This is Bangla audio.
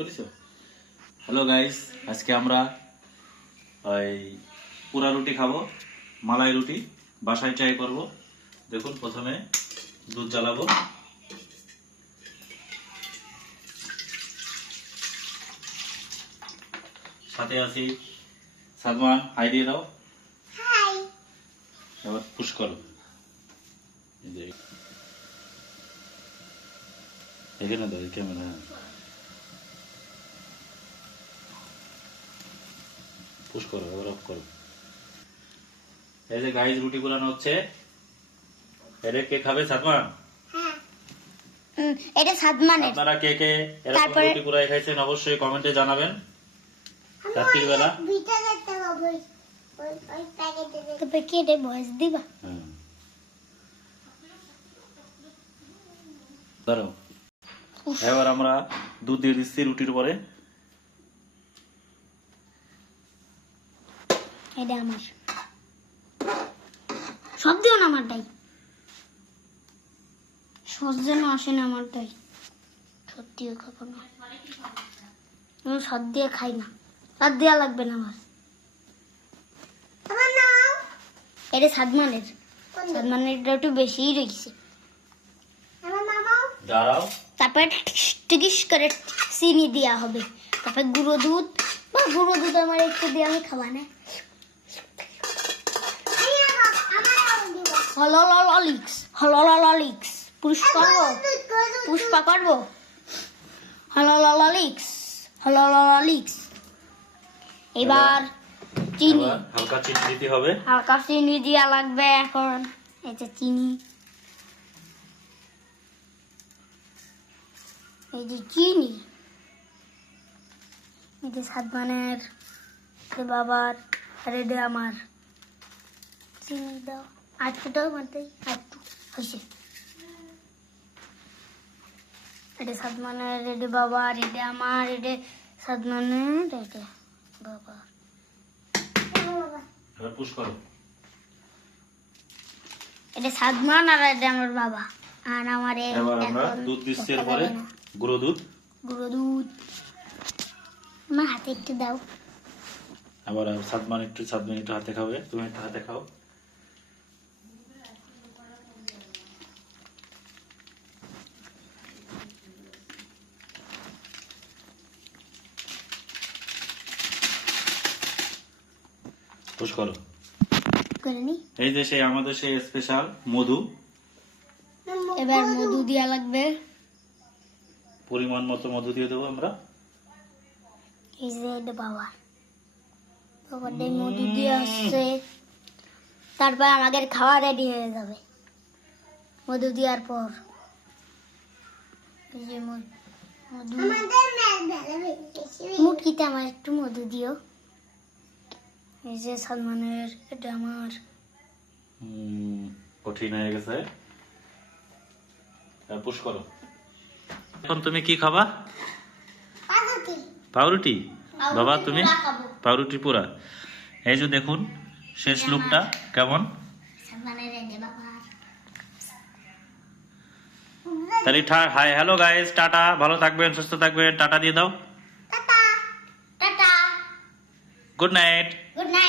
করেছো? হ্যালো গাইস, আজকে আমরা ওই পুরা রুটি খাবো, মালাই রুটি বাসায় ট্রাই করব। দেখুন, প্রথমে দুধ জ্বালাবো। সাথে আছি সাদমান। হাই দিয়ে দাও। হাই। এবার পুশ করো। এখানে দাও, এই ক্যামেরা। পুশ করো, এবার অফ করো। এই যে গাইস, রুটি গুলানো হচ্ছে। এটা কে খাবে? সাদমান। এটা সাদমানের। আপনারা কে কে এরকম রুটি পুরাই খাইছেন অবশ্যই কমেন্টে জানাবেন। রাত্রির বেলা তবে কেটে ভয়েস দিবা। দাঁড়াও, এবার আমরা দুধ দিয়ে দিচ্ছি রুটির উপরে। এটা আমার সব দিও না, আমারটাই সস যেন আসে না, আমারটাই সত্যিও খাবো না। আমি সদ দিয়ে খাই না, সদ দেওয়া লাগবে না আমার। এটা সাদমানের, সাদমানের একটু বেশিই রয়েছে। দাঁড়াও, তারপরে টিকিস করে চিনি দেওয়া হবে, তারপরে গুঁড়ো দুধ বা গুঁড়ো দুধ আমার একটু দিয়ে আমি খাওয়া না। হললিক্স হললিক্স পুষ্পা করবো। Horlicks Horlicks. এবার চিনি, হালকা চিনি দিতে হবে। হালকা চিনি দেওয়া লাগবে। এখন এই যে চিনি, এই যে চিনি, এই যে সাদমানের, বাবার, আর এটা আমার। চিনি দাও, আটটু দাও, মাত্র আটটু হয়েছে। এটা সাদমানের, এটা বাবার, এটা আমার, এটা সাদমানের, এটা বাবার। এবার পুশ করো। এটা সাদমান আর এটা আমার বাবা। আর আমার এবার আমরা দুধ দিচ্ছি এরপরে, গুঁড়ো দুধ। গুঁড়ো দুধ আমার হাতে একটু দাও। আবার সাদমান একটু হাতে খাবে, তুমি একটু হাতে খাও। পুশ করো। এই যে সেই আমাদের সেই স্পেশাল মধু। এবার মধু দেওয়া লাগবে, পরিমাণ মতো মধু দিয়ে দেবো আমরা। এই যে এটা বাবার, বাবারটাই মধু দিয়ে আসছে। তারপর আমাদের খাওয়া রেডি হয়ে যাবে মধু দেওয়ার পর। এই যে মধু, মুটকিতে আমার একটু মধু দিও। এই যে সালমানের, এটা আমার। কঠিন হয়ে গেছে। পুশ করো। এখন তুমি কি খাবা? পাউরুটি। বাবা তুমি পাউরুটি পুরা। এই যে দেখুন শেষ লুকটা কেমন। তাহলে হাই হ্যালো গাইস, টাটা। ভালো থাকবেন, সুস্থ থাকবেন। টাটা দিয়ে দাও। Tata tata, good night. Good night.